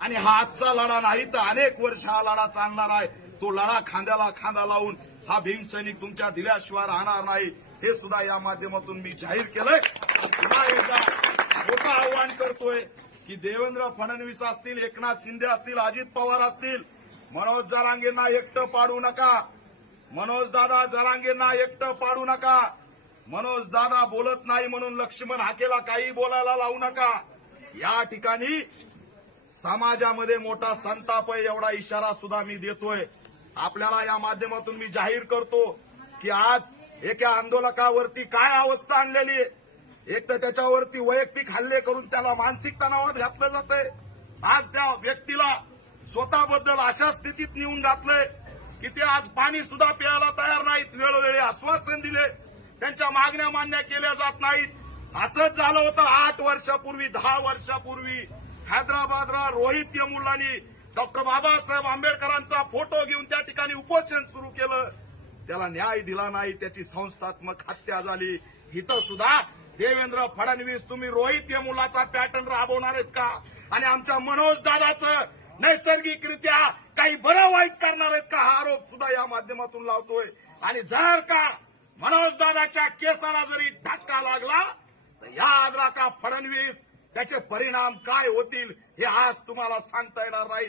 आणि हा आजचा लढा नाही तर अनेक वर्ष हा लढा चालणार आहे तो लढा खांद्याला खांदा लावून हा भीमसैनिक तुमच्या दिल्याशिवाय राहणार नाही. हे सुद्धा या माध्यमातून मी जाहीर केलंय. पुन्हा एकदा मोठं आव्हान करतोय की देवेंद्र फडणवीस असतील एकनाथ शिंदे असतील अजित पवार असतील मनोज जरांगेंना एकटं पाडू नका. मनोज दादा जरांगेंना एकटं पाडू नका. मनोज दादा बोलत नाही म्हणून लक्ष्मण हाकेला काही बोलायला लावू नका. या ठिकाणी समाजामध्ये मोठा संताप आहे एवढा इशारा सुद्धा मी देतोय. आपल्याला या माध्यमातून मी जाहीर करतो की आज एका आंदोलकावरती काय अवस्था आणलेली आहे? एक तर त्याच्यावरती वैयक्तिक हल्ले करून त्याला मानसिक तणावात घातलं जातंय. आज त्या व्यक्तीला स्वतःबद्दल अशा स्थितीत नेऊन घातलंय की ते आज पाणी सुद्धा प्यायला तयार नाहीत वेळोवेळी आश्वासन दिले. त्यांच्या मागण्या मान्य केल्या जात नाहीत. असंच झालं होतं आठ वर्षापूर्वी दहा वर्षापूर्वी. हैदराबादला रोहित यमुलानी डॉक्टर बाबासाहेब आंबेडकरांचा फोटो घेऊन त्या ठिकाणी उपोषण सुरू केलं. त्याला न्याय दिला नाही त्याची संस्थात्मक हत्या झाली. इथं सुद्धा देवेंद्र फडणवीस तुम्ही रोहित मुलाचा पॅटर्न राबवणार आहेत का? आणि आमच्या मनोज दादाचं नैसर्गिकरित्या काही बरं वाईट करणार आहेत का? हा आरोप सुद्धा या माध्यमातून लावतोय. आणि जर का मनोज दादाच्या केसाला जरी धक्का लागला तर या आदरा का फडणवीस त्याचे परिणाम काय होतील हे आज तुम्हाला सांगता येणार नाही.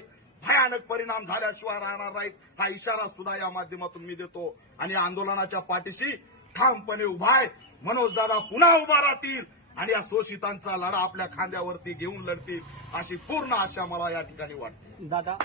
भयानक परिणाम झाल्याशिवाय राहणार नाहीत. हा इशारा सुद्धा या माध्यमातून मी देतो. आणि आंदोलनाच्या पाठीशी ठामपणे उभा आहे. मनोज दादा पुन्हा उभा राहतील. आणि या शोषितांचा लढा आपल्या खांद्यावरती घेऊन लढतील. अशी पूर्ण आशा मला या ठिकाणी वाटते. दादा.